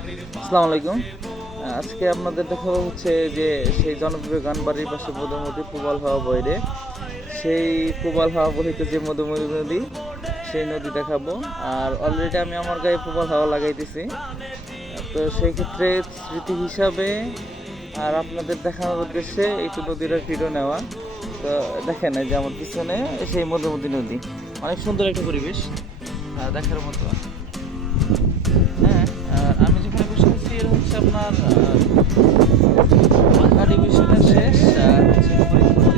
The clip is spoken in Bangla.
আসসালামু আলাইকুম। আজকে আপনাদের দেখাবো হচ্ছে যে সেই জনপ্রিয় গান বাড়ির পাশে মধুমতি প্রবাল হাওয়া বইরে সেই প্রবাল হাওয়া বহিতে যে মধুমতি নদী, সেই নদী দেখাবো। আর অলরেডি আমি আমার গায়ে প্রবাল হাওয়া লাগাইতেছি, তো সেই ক্ষেত্রে স্মৃতি হিসাবে আর আপনাদের দেখানোর উদ্দেশ্যে একটু নদীর ভিডিও নেওয়া। তো দেখেন এই যে আমার পিছনে সেই মধুমতি নদী, অনেক সুন্দর একটা পরিবেশ দেখার মতো। হ্যাঁ, আর আমি যেখানে বসে আছি এটা হচ্ছে আপনার ঢাকা ডিভিশনের শেষ হচ্ছে ফরিদপুর